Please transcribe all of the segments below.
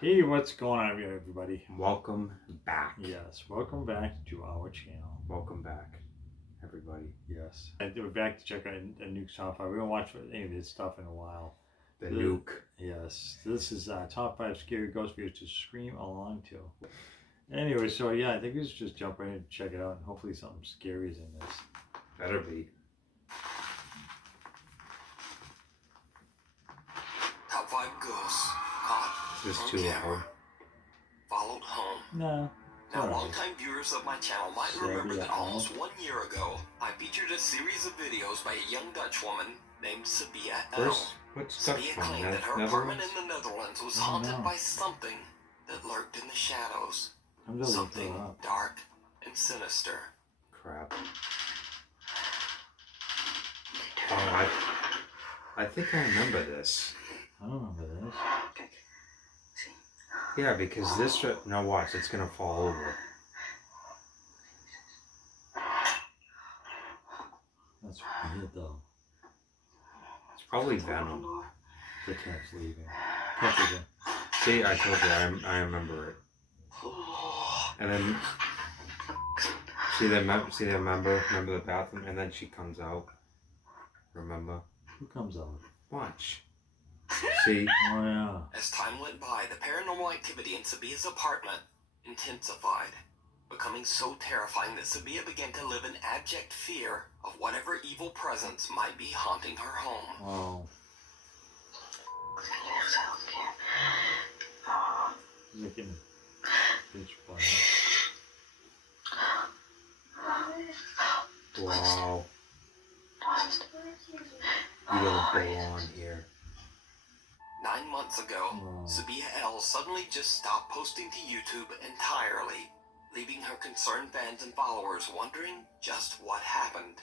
Hey, what's going on here, everybody? Welcome back. Yes, welcome back to our channel. Welcome back, everybody. Yes. We're back to check out a Nukes top 5. We haven't watched any of this stuff in a while. The Nuke. Yes. This is top 5 scary ghost videos to scream along to. Anyway, so yeah, I think we should just jump right in and check it out, and hopefully something scary is in this. Better be. Top 5 ghosts caught This on too camera. loud. Followed home. No. Now, longtime viewers of my channel might remember that almost 1 year ago, I featured a series of videos by a young Dutch woman named Sabia L. What's Dutch Sabia from? claimed that her apartment in the Netherlands was haunted by something that lurked in the shadows. Something dark and sinister. Crap. Oh, I think I remember this. I don't remember this. Yeah, because this... Now watch, it's gonna fall over. That's weird, though. It's probably venom. The cat's leaving. Cat's again. See, I told you, I remember it. And then... remember the bathroom, and then she comes out. Remember? Who comes out? Watch. See? Oh, yeah. As time went by, the paranormal activity in Sabia's apartment intensified, becoming so terrifying that Sabia began to live in abject fear of whatever evil presence might be haunting her home. Wow. Making pitch black. Wow. You don't belong here. 9 months ago, Sabia L suddenly just stopped posting to YouTube entirely, leaving her concerned fans and followers wondering just what happened.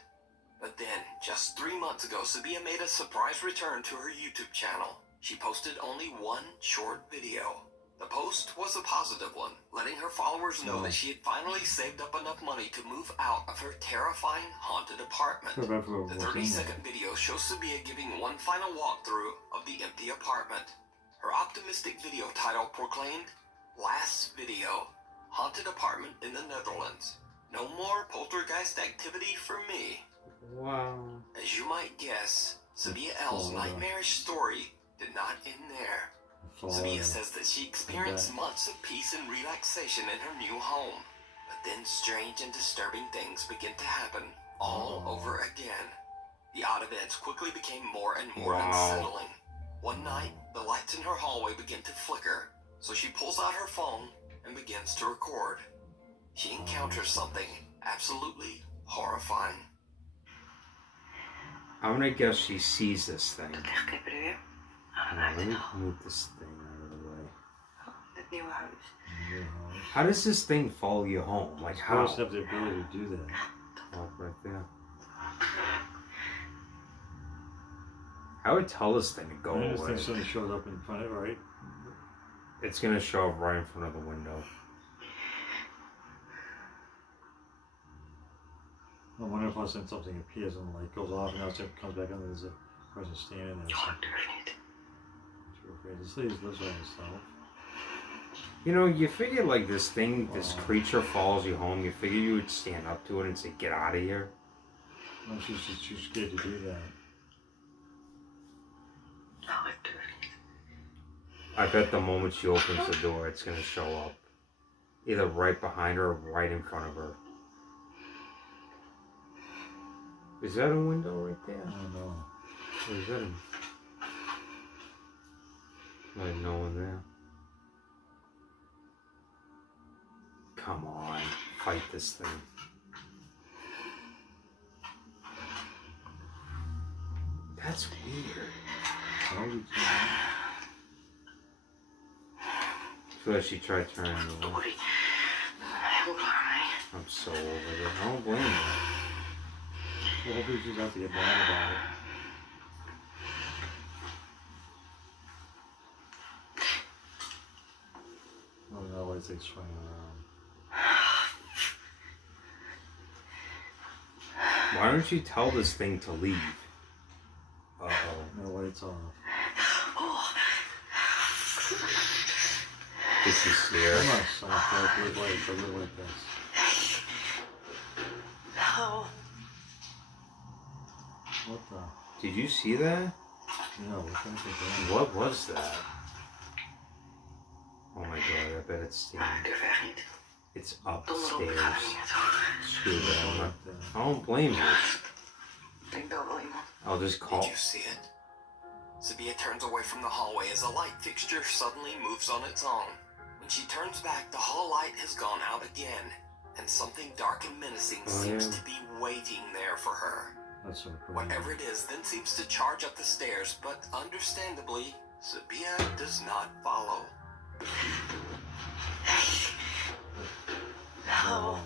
But then, just 3 months ago, Sabia made a surprise return to her YouTube channel. She posted only one short video. The post was a positive one, letting her followers know that she had finally saved up enough money to move out of her terrifying haunted apartment. The 30-second video shows Sabia giving one final walkthrough of the empty apartment. Her optimistic video title proclaimed, "Last video, haunted apartment in the Netherlands. No more poltergeist activity for me." Wow. As you might guess, Sabia L's nightmarish story did not end there. Sabia says that she experienced months of peace and relaxation in her new home. But then strange and disturbing things began to happen all over again. The odd events quickly became more and more unsettling. One night, the lights in her hallway begin to flicker, so she pulls out her phone and begins to record. She encounters something absolutely horrifying. I'm gonna guess she sees this thing. Let me move this thing out of the way. How does this thing follow you home? Like how? Ghosts have the ability to do that. Walk right there. I would tell this thing to go away. I just think something showed up in front of it, right? It's gonna show up right in front of the window. I wonder if all of a sudden something appears and the light goes off and now it comes back on and there's a person standing there. Too afraid. This lady lives by herself. You know, you figure like this thing, this creature follows you home, you figure you would stand up to it and say, "Get out of here." No, she's just too scared to do that. I bet the moment she opens the door, it's gonna show up. Either right behind her or right in front of her. Is that a window right there? I don't know. Or is that a... Like no one there. Come on, fight this thing. That's weird. So as she tried turning away. I'm so over it. I don't blame her. Well, hopefully she's out to get mad about it. Oh no, it's like swinging around. Why don't you tell this thing to leave? Uh-oh. No lights off. Did you see her? Come on, soft like this. No. What the? Did you see that? No, What was that? Oh my god, I bet it's staying. It's upstairs. Screw that. I don't blame you. I'll just call. Did you see it? Sabia turns away from the hallway as a light fixture suddenly moves on its own. When she turns back, the hall light has gone out again, and something dark and menacing seems to be waiting there for her. That's so cool. Whatever it is then seems to charge up the stairs, but understandably, Sabia does not follow. No.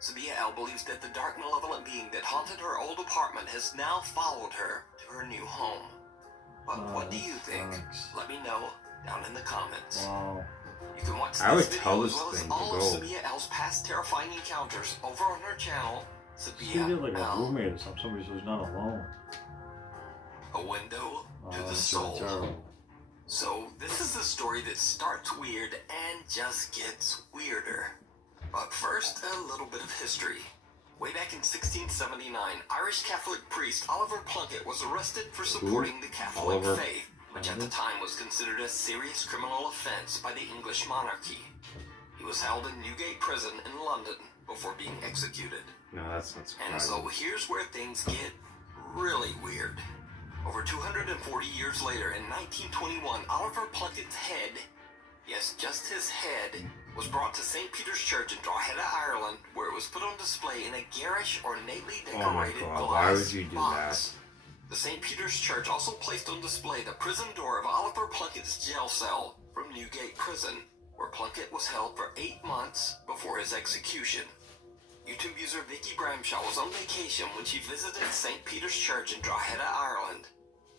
Sabia L believes that the dark, malevolent being that haunted her old apartment has now followed her to her new home. But what do you think? Let me know down in the comments. Wow. You can watch I would this tell video as this well as thing to all of go. Sabia L's past terrifying encounters over on her channel, She Sabia did like a L. roommate or something. Somebody who's not alone. A window to the That's soul. terrible. So this is a story that starts weird and just gets weirder. But first, a little bit of history. Way back in 1679, Irish Catholic priest Oliver Plunkett was arrested for supporting the Catholic Oliver. faith, which at the time was considered a serious criminal offense by the English monarchy. He was held in Newgate Prison in London before being executed. No, that's not And surprising. so here's where things get really weird. Over 240 years later, in 1921, Oliver Plunkett's head, yes, just his head, was brought to St. Peter's Church in Drogheda, Ireland, where it was put on display in a garish, ornately decorated God, why glass would you do box. The St. Peter's Church also placed on display the prison door of Oliver Plunkett's jail cell from Newgate Prison, where Plunkett was held for 8 months before his execution. YouTube user Vicky Bramshaw was on vacation when she visited St. Peter's Church in Drogheda, Ireland.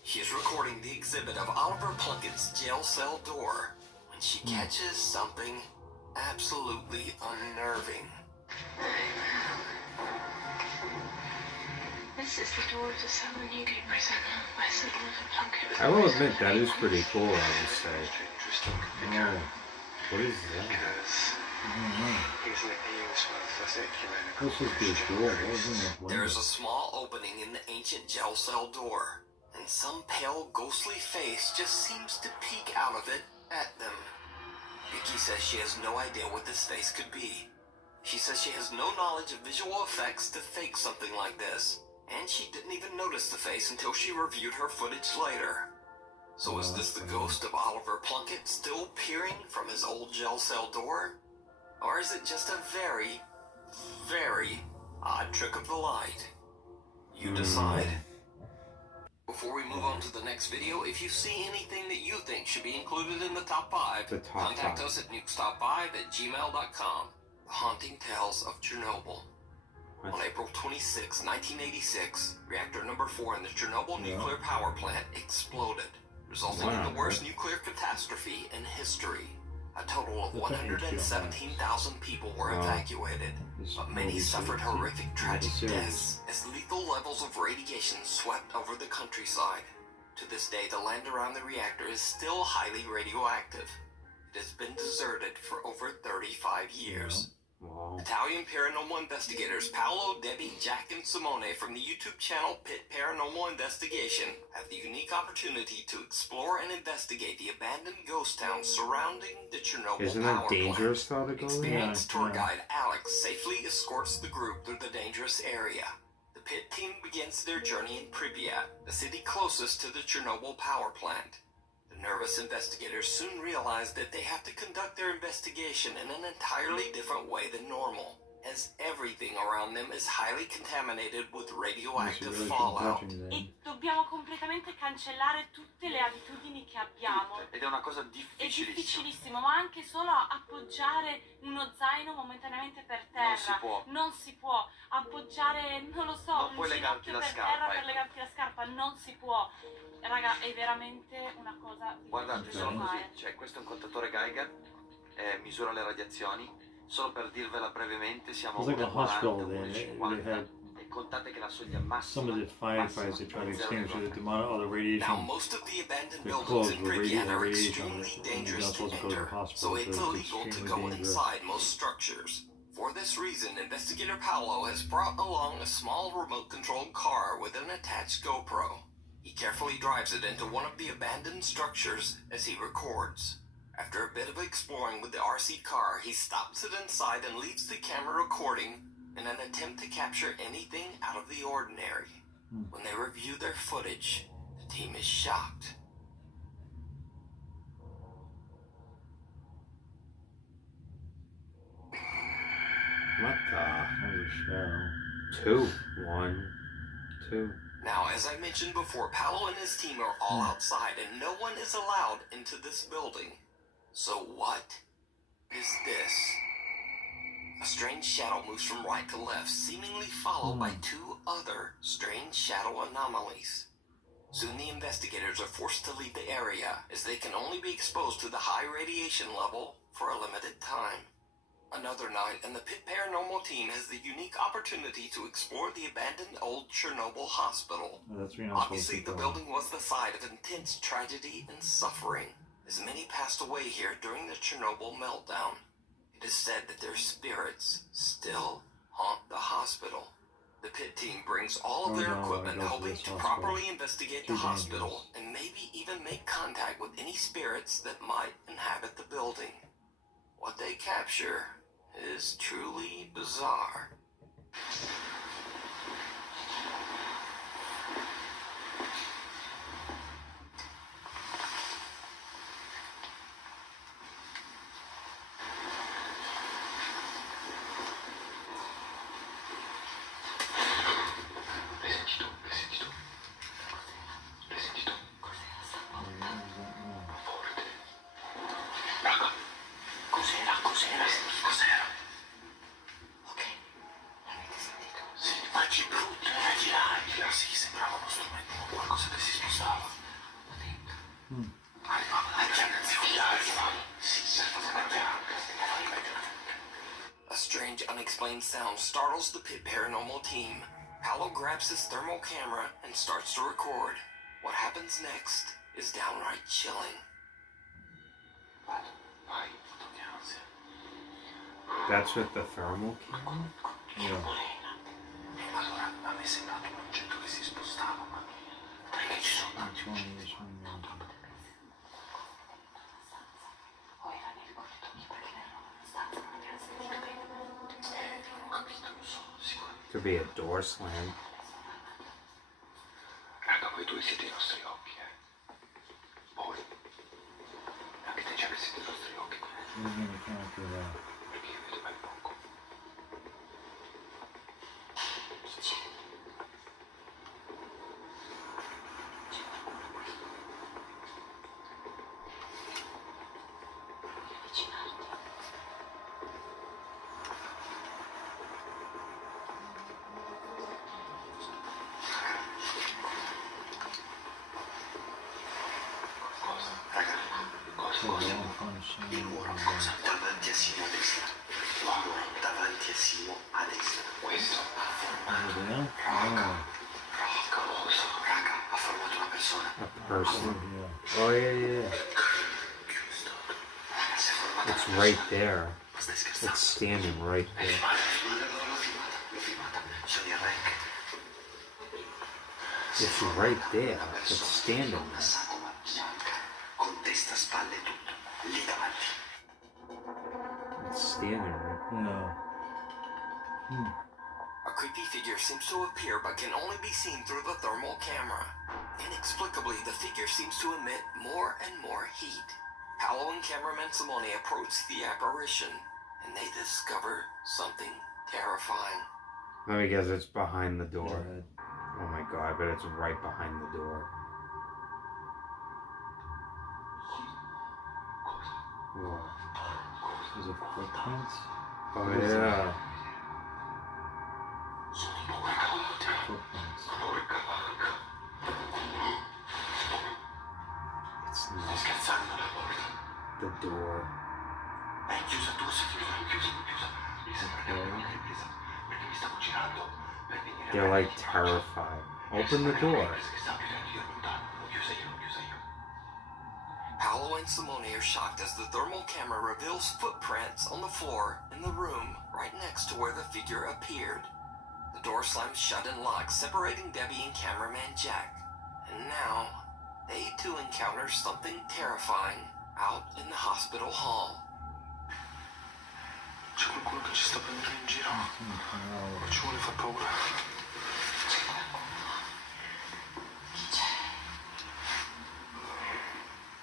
She is recording the exhibit of Oliver Plunkett's jail cell door when she catches something absolutely unnerving. This is the door to cell in Newgate Prison, where Sir Oliver Plunkett was I will imprisoned. admit that is pretty cool, I would say. Interesting Oh, What is that? because easily used for particular this is pretty cool. What was in that There is window? a small opening in the ancient jail cell door, and some pale, ghostly face just seems to peek out of it at them. Vicky says she has no idea what this face could be. She says she has no knowledge of visual effects to fake something like this, and she didn't even notice the face until she reviewed her footage later. So is this the ghost of Oliver Plunkett still peering from his old jail cell door? Or is it just a very, very odd trick of the light? You decide. Before we move on to the next video, if you see anything that you think should be included in the top 5, The top contact 5. us at nukestop5@gmail.com. The Haunting Tales of Chernobyl. What? On April 26, 1986, reactor number 4 in the Chernobyl nuclear power plant exploded, resulting in the Wow. worst nuclear catastrophe in history. A total of That's an 117,000 people were Wow. evacuated, This but many movie suffered series. horrific, tragic series. deaths as lethal levels of radiation swept over the countryside. To this day, the land around the reactor is still highly radioactive. It has been deserted for over 35 years. Wow. Italian paranormal investigators Paolo, Debbie, Jack, and Simone from the YouTube channel Pit Paranormal Investigation have the unique opportunity to explore and investigate the abandoned ghost town surrounding the Chernobyl Isn't power that dangerous though to plant. go in? Experienced Yeah, tour yeah. guide Alex safely escorts the group through the dangerous area. The Pit team begins their journey in Pripyat, the city closest to the Chernobyl power plant. The nervous investigators soon realize that they have to conduct their investigation in an entirely different way than normal, as everything around them is highly contaminated with radioactive fallout. E dobbiamo completamente cancellare tutte le abitudini che abbiamo. Ed è una cosa È difficilissima. difficilissimo, ma anche solo appoggiare uno zaino momentaneamente per terra. Non si può. Non si può. Appoggiare, non lo so, Non un puoi legarti ginocchio la per scarpa, terra per ecco. legarti la scarpa. Non si può. Raga, è veramente una cosa Guardate, difficile sono da così. fare. Cioè, questo è un contatore Geiger, misura le radiazioni. Solo per dirvela brevemente, siamo It's like a a 40, hospital there. They 1,50. had E contate che la soglia massima. Some of the firefighters that try to extinguish it, the amount of other radiation. Now, most of the abandoned They're buildings closed in with Pripyat are radiation on extremely it. dangerous You're to not supposed to go to the enter, hospital, so it's so it's illegal to extremely go dangerous. inside most structures. For this reason, investigator Paolo has brought along a small remote-controlled car with an attached GoPro. He carefully drives it into one of the abandoned structures as he records. After a bit of exploring with the RC car, he stops it inside and leaves the camera recording in an attempt to capture anything out of the ordinary. When they review their footage, the team is shocked. What the? That was a shadow. 2, 1, 2. Now, as I mentioned before, Paolo and his team are all outside and no one is allowed into this building. So what is this? A strange shadow moves from right to left, seemingly followed by 2 other strange shadow anomalies. Soon the investigators are forced to leave the area, as they can only be exposed to the high radiation level for a limited time. Another night, and the Pit Paranormal team has the unique opportunity to explore the abandoned old Chernobyl hospital. That's where you're not supposed Obviously, to the go. building was the site of intense tragedy and suffering, as many passed away here during the Chernobyl meltdown. It is said that their spirits still haunt the hospital. The Pit team brings all of their equipment, go to hoping this to hospital. properly investigate the Too hospital and maybe even make contact with any spirits that might inhabit the building. What they capture is truly bizarre. Cos'era? Ok, l'avete sentito? Sì, facci brutto, girare. Sì, sembrava uno strumento, qualcosa che si spostava. Arrivava dalla canzone. Sì, A strange, unexplained sound startles the Pit Paranormal team. Paolo grabs his thermal camera and starts to record. What happens next is downright chilling. Vai, che ansia. That's with the thermal camera? Yeah. Allora, a me è sembrato un oggetto che si spostava, ma perché ci sono tanti Which one, oggetti? which one, which one? Non ho capito, non sono sicuro. Could be a door slam. Raga, voi due siete i nostri occhi, Voi. Anche te già che siete i nostri occhi. What do you mean we can't do that? Perché io vedo ben poco. Raga, So cosa? the one punch. Il muro, cosa? Davanti a Simo a destra. Davanti a Simo a destra. Questo ha formato Over there? cosa? Raga, ha formato una persona. A person. Yeah. Oh, yeah. Raga, si è formata It's una right persona. there. Ma stai It's scherzando? standing right there. L'ho filmata. Sono in rec. It's right there. It's standing there. Passato ma bianca, con testa, spalle e tutto. Lì davanti. It's standing right Yeah. A creepy figure seems to appear but can only be seen through the thermal camera. Inexplicably, the figure seems to emit more and more heat. Paolo and cameraman Simone approach the apparition, and they discover something terrifying. Let me guess, it's behind the door. Yeah. Oh my god, but it's right behind the door. Whoa. Is it footprints? Oh What is yeah. Footprints. It's Stai not scherzando la porta? the door. È chiusa, tu sei chiusa. Mi sembra che l'avevo anche ripresa. Perché mi stavo girando. They're like terrified. Open the door. Paolo and Simone are shocked as the thermal camera reveals footprints on the floor in the room right next to where the figure appeared. The door slams shut and locks, separating Debbie and cameraman Jack. And now, they too encounter something terrifying out in the hospital hall. C'è qualcuno che ci sta prendendo in giro. Ci vuole far paura.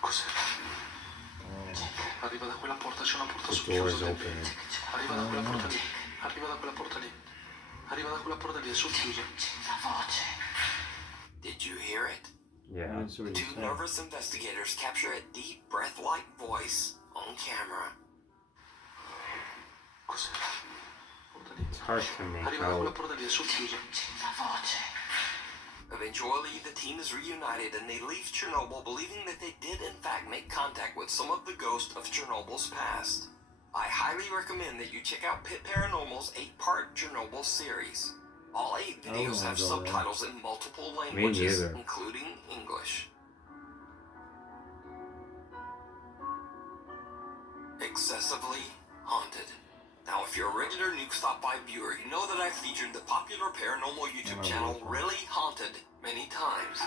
Cos'è? Arriva da quella porta, c'è una porta socchiusa. Arriva da quella porta lì. Arriva da quella porta lì. Arriva da quella porta lì, è socchiusa. La voce. Did you hear it? Yeah. That's what he Two said. nervous investigators capture a deep, breath-like voice on camera. Cos'è? Porta lì. It's hard to make Arriva da quella out. porta lì, è socchiusa. La voce. Eventually, the team is reunited and they leave Chernobyl believing that they did in fact make contact with some of the ghosts of Chernobyl's past. I highly recommend that you check out Pit Paranormal's 8-part Chernobyl series. All 8 videos have subtitles in multiple languages, neither. including English. Excessively haunted. Now, if you're a regular Nukes Top 5 viewer, you know that I've featured the popular paranormal YouTube channel Really Haunted many times.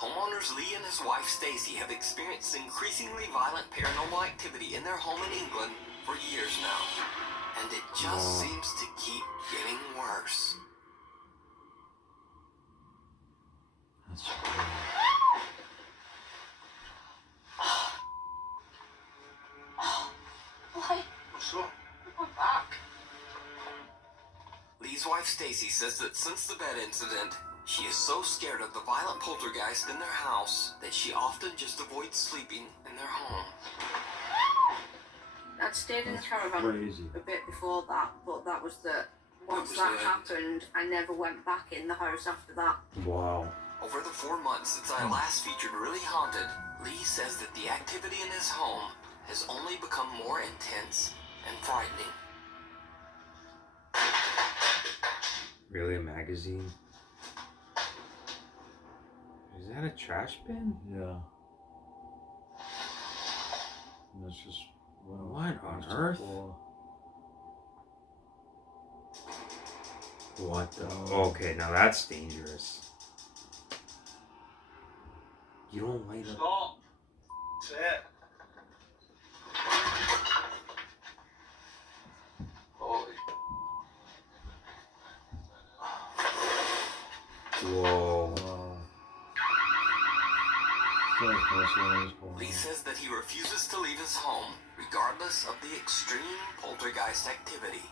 Homeowners Lee and his wife Stacy have experienced increasingly violent paranormal activity in their home in England for years now. And it just seems to keep getting worse. That's Why? Non so. We're back. Lee's wife Stacy says that since the bed incident, she is so scared of the violent poltergeist in their house that she often just avoids sleeping in their home. I'd stayed in the That's caravan crazy. a bit before that, but that was the once was that the- happened, I never went back in the house after that. Wow. Over the 4 months since I last featured Really Haunted, Lee says that the activity in his home has only become more intense and frightening. Really, a magazine? Is that a trash bin? Yeah. And that's just What on earth? What the? Okay, now that's dangerous. You don't light up. Stop. That's it. Holy. Whoa. Lee says that he refuses to leave his home, regardless of the extreme poltergeist activity.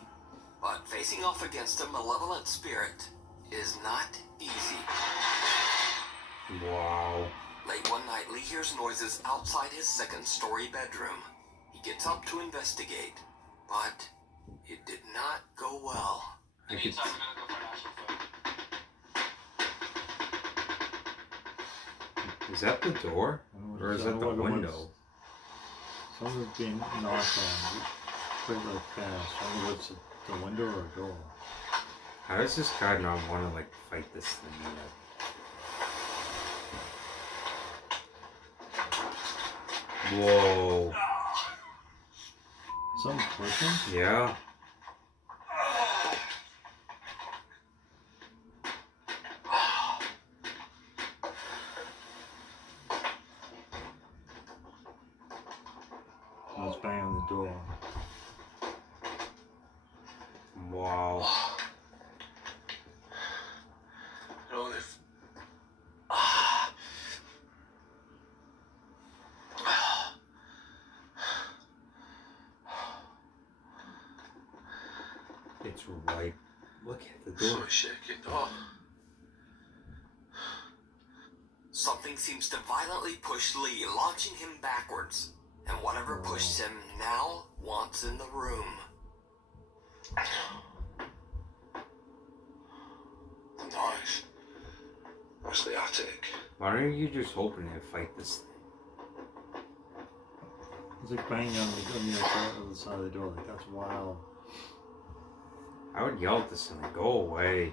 But facing off against a malevolent spirit is not easy. Wow. Late one night, Lee hears noises outside his second-story bedroom. He gets up to investigate, but it did not go well. I could. Is that the door? Or is that the window? Something's being knocked on. Pretty like fast. I don't know what's the window or a door. How does this guy not want to like fight this thing yet? Whoa. Something pushing? Yeah. Let's bang on the door. Wow. You know, if... It's right. Look at the door. So shaky. Oh. Something seems to violently push Lee, launching him backwards. And whatever pushed him now wants in the room. The noise. That's the attic. Why don't you just open it and fight this thing? It's like banging on the other side of the door. Like, that's wild. I would yell at this thing, like, go away.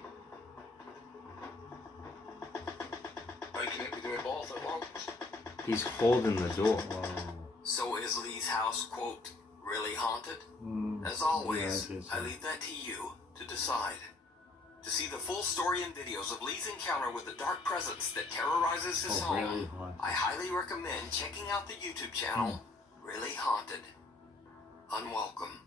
He's holding the door. So is Lee's house, quote, really haunted? As yeah, always, it is, I leave that to you to decide. To see the full story and videos of Lee's encounter with the dark presence that terrorizes his home, really haunted. I highly recommend checking out the YouTube channel, Really Haunted. Unwelcome.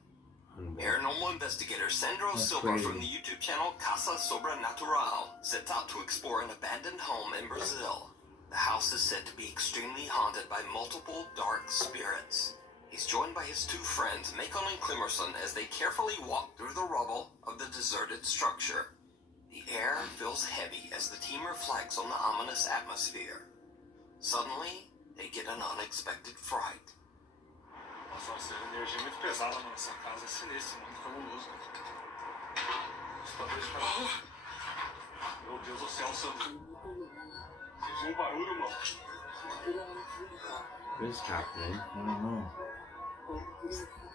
Paranormal investigator Sandro Silva crazy. from the YouTube channel Casa Sobrenatural sets out to explore an abandoned home in Brazil. The house is said to be extremely haunted by multiple dark spirits. He's joined by his two friends, Macon and Klimerson, as they carefully walk through the rubble of the deserted structure. The air feels heavy as the team reflects on the ominous atmosphere. Suddenly, they get an unexpected fright. Nossa, essa energia é muito pesada, mano. Essa casa é sinistra, muito cabuloso. Assustador demais. Meu Deus do céu, santo. Fiz barulho, mano. What is happening? I don't know.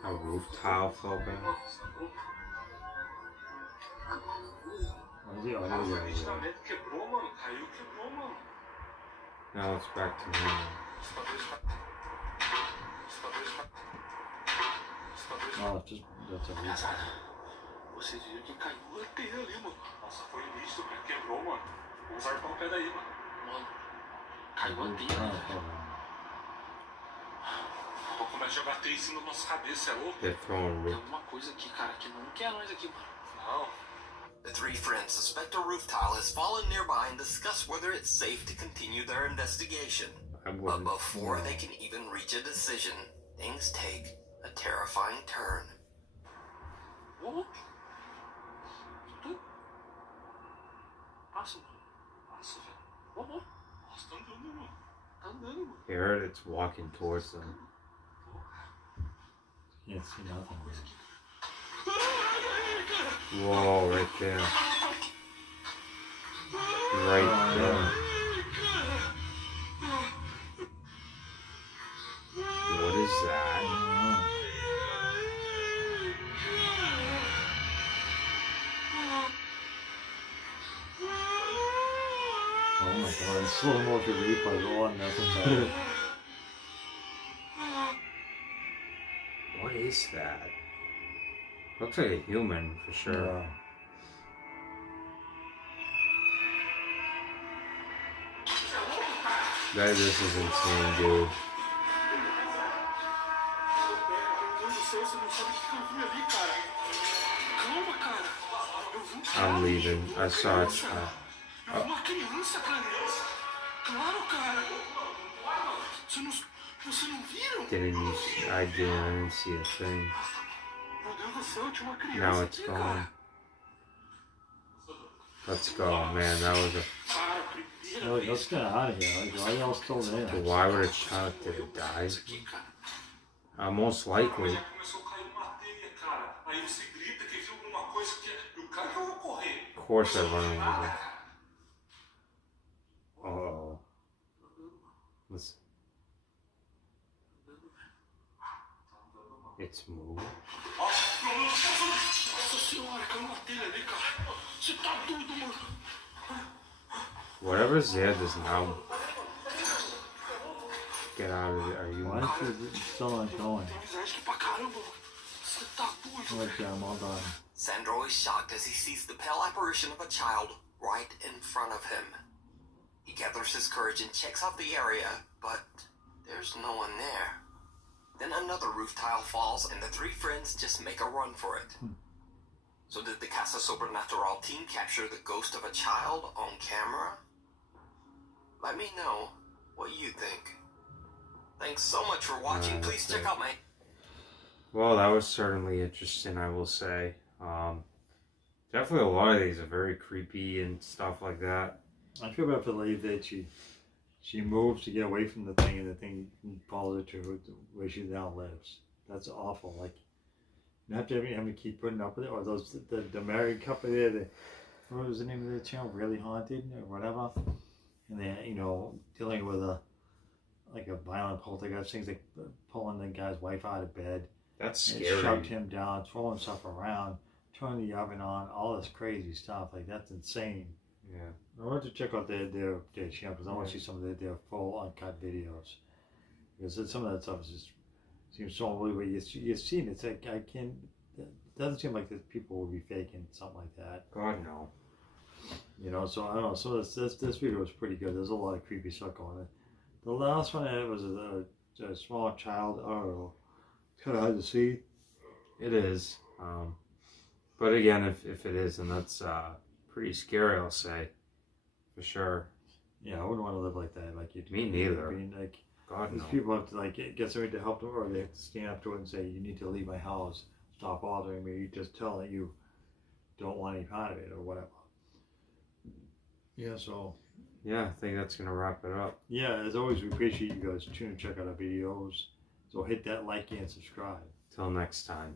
A roof tile fell back. Why is the audio Nossa, o really ventilamento quebrou, mano. Caiu, quebrou, mano. Now it's back to normal. Assustador demais. Assustador demais. Oh, just that's a reason. Você diria que caiu inteiro ali, mano. Nossa, foi nítido, cara. Quebrou, mano. Vamos arpar o pé daí, mano. Mano, caiu inteiro. Vou começar a jogar três em cima da nossa cabeça, é louco? They're throwing Tem roof. alguma coisa aqui, cara, que não quer nós aqui, mano. Não. The three friends suspect a roof tile has fallen nearby and discuss whether it's safe to continue their investigation. I But wouldn't. before they can even reach a decision, things take a terrifying turn. Ô, tu? Passa, mano. Passa, velho. Ô, ô. Nossa, tá andando, mano. Tá andando, mano. They heard it's walking towards them. Can't see nothing. Whoa, right there. Right there. What is that? Oh my god, slow motion replay, all unnecessary. What is that? Looks like a human for sure. Yeah. This is insane, dude. Meu Deus do céu, você não sabe o que eu vi ali, cara. Calma, cara. Eu vi um cara. I'm leaving. I saw it. Eu vi uma criança, cara. Claro, cara. Você não viram? I didn't see a thing. Meu Deus do céu, tinha uma criança. Now it's aqui, gone. cara. Let's go, man. That was a. Cara, primeira No, vez. let's get out of here. Like, why are y'all still there? Why would a child did it die? Isso aqui, cara. Most likely. Mas começou a cair uma teia, cara. Aí você grita que viu alguma coisa que. E o cara que eu vou correr. Of course I run over. Oh. Listen. It's moving. Nossa senhora, caiu uma telha ali, cara. Você tá doido, mano. Whatever's there does now. Get out of there. Are you? Why is it still not going? Tem amizade aqui pra caramba, mano. Você tá doido. Like, I'm all done. Sandro is shocked as he sees the pale apparition of a child right in front of him. He gathers his courage and checks out the area, but there's no one there. Then another roof tile falls and the three friends just make a run for it. So did the Casa Sobrenatural team capture the ghost of a child on camera? Let me know what you think. Thanks so much for watching. Please check out my... Well, that was certainly interesting, I will say. Definitely a lot of these are very creepy and stuff like that. I feel bad for the lady that she moves to get away from the thing, and the thing follows her to where she now lives. That's awful. Like, you have to keep putting up with it, or those the married couple there. What was the name of the channel? Really Haunted or whatever. And they, dealing with a violent poltergeist, things like pulling the guy's wife out of bed. That's And scary. shoved him down, throwing stuff around, turning the oven on, all this crazy stuff. Like, that's insane. Yeah. I want to check out their channel because I want to see some of their full uncut videos. Because some of that stuff just seems so unbelievable. You see it, it's like I can't. It doesn't seem like that people would be faking something like that. God no. You know, so I don't know. So this video was pretty good. There's a lot of creepy stuff going on. The last one I had was a small child. I don't know. It's kind of hard to see. It is. But again, if it is, then that's pretty scary, I'll say. For sure. Yeah, I wouldn't want to live like that. Like you. Me neither. I mean, like, God these no. people have to like get somebody to help them, or they have to stand up to it and say, "You need to leave my house. Stop bothering me." You just tell that you don't want any part of it, or whatever. Yeah. So. Yeah, I think that's gonna wrap it up. Yeah, as always, we appreciate you guys tuning and check out our videos. So hit that like and subscribe. Till next time.